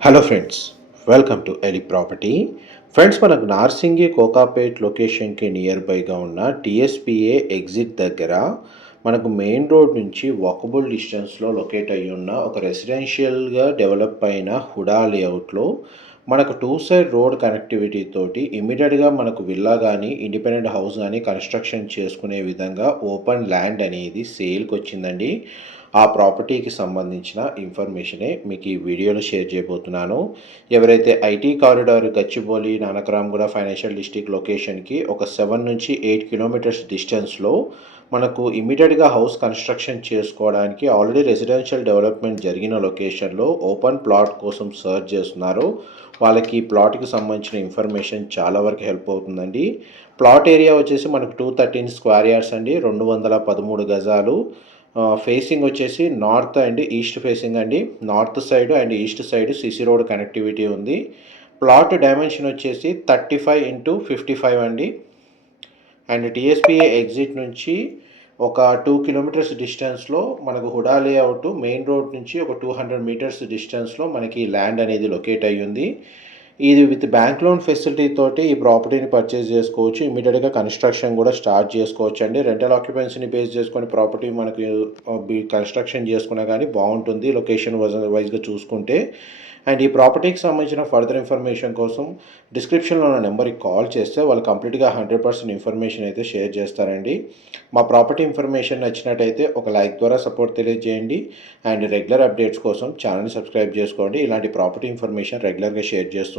Hello friends welcome to Eli property friends మనకు నార్సింగి కోకాపేట్ లొకేషన్కి near బైగా ఉన్న టీఎస్పిఏ ఎగ్జిట్ దగ్గర మనకు మెయిన్ రోడ్ నుంచి వాకబుల్ డిస్టెన్స్లో లొకేట్ అయి ఉన్న ఒక రెసిడెన్షియల్గా డెవలప్ అయిన హుడా లేఅవుట్లో మనకు టూ సైడ్ రోడ్ కనెక్టివిటీ తోటి ఇమీడియట్గా మనకు విల్లా కానీ ఇండిపెండెంట్ హౌస్ కానీ కన్స్ట్రక్షన్ చేసుకునే విధంగా ఓపెన్ ల్యాండ్ అనేది సేల్కి వచ్చిందండి ఆ ప్రాపర్టీకి సంబంధించిన ఇన్ఫర్మేషనే మీకు ఈ వీడియోలో షేర్ చేయబోతున్నాను. ఎవరైతే IT corridor Gachibowli Nanakramguda financial district లొకేషన్కి ఒక సెవెన్ నుంచి ఎయిట్ కిలోమీటర్స్ డిస్టెన్స్లో మనకు ఇమీడియట్గా హౌస్ కన్స్ట్రక్షన్ చేసుకోవడానికి ఆల్రెడీ రెసిడెన్షియల్ డెవలప్మెంట్ జరిగిన లొకేషన్లో ఓపెన్ ప్లాట్ కోసం సర్చ్ చేస్తున్నారు. వాళ్ళకి ప్లాట్కి సంబంధించిన ఇన్ఫర్మేషన్ చాలా వరకు హెల్ప్ అవుతుందండి. ప్లాట్ ఏరియా వచ్చేసి మనకు టూ థర్టీన్ స్క్వేర్ యార్డ్స్ అండి. రెండు వందల పదమూడు గజాలు. ఫేసింగ్ వచ్చేసి నార్త్ అండ్ ఈస్ట్ ఫేసింగ్ అండి. North side and east side CC road connectivity ఉంది. ప్లాట్ డైమెన్షన్ వచ్చేసి thirty five into fifty five అండి అండ్ టీఎస్పీఏ ఎగ్జిట్ నుంచి ఒక టూ కిలోమీటర్స్ డిస్టెన్స్లో మనకు హుడా లేఅవుట్ మెయిన్ రోడ్ నుంచి ఒక టూ హండ్రెడ్ మీటర్స్ డిస్టెన్స్లో మనకి ల్యాండ్ అనేది లొకేట్ అయ్యింది. ఇది విత్ బ్యాంక్ లోన్ ఫెసిలిటీ తోటి ఈ ప్రాపర్టీని పర్చేస్ చేసుకోవచ్చు. ఇమీడియట్గా కన్స్ట్రక్షన్ కూడా స్టార్ట్ చేసుకోవచ్చు అండి రెంటల్ ఆక్యుపెన్సీని బేస్ చేసుకొని ప్రాపర్టీ మనకి కన్స్ట్రక్షన్ చేసుకున్నా కానీ బాగుంటుంది లొకేషన్ వైజ్గా చూసుకుంటే. అండ్ ఈ ప్రాపర్టీకి సంబంధించిన ఫర్దర్ ఇన్ఫర్మేషన్ కోసం డిస్క్రిప్షన్లో ఉన్న నెంబర్కి కాల్ చేస్తే వాళ్ళు కంప్లీట్గా హండ్రెడ్ పర్సెంట్ ఇన్ఫర్మేషన్ అయితే షేర్ చేస్తారండి. మా ప్రాపర్టీ ఇన్ఫర్మేషన్ నచ్చినట్టయితే ఒక లైక్ ద్వారా సపోర్ట్ తెలియజేయండి. అండ్ రెగ్యులర్ అప్డేట్స్ కోసం ఛానల్ని సబ్స్క్రైబ్ చేసుకోండి. ఇలాంటి ప్రాపర్టీ ఇన్ఫర్మేషన్ రెగ్యులర్గా షేర్ చేస్తూ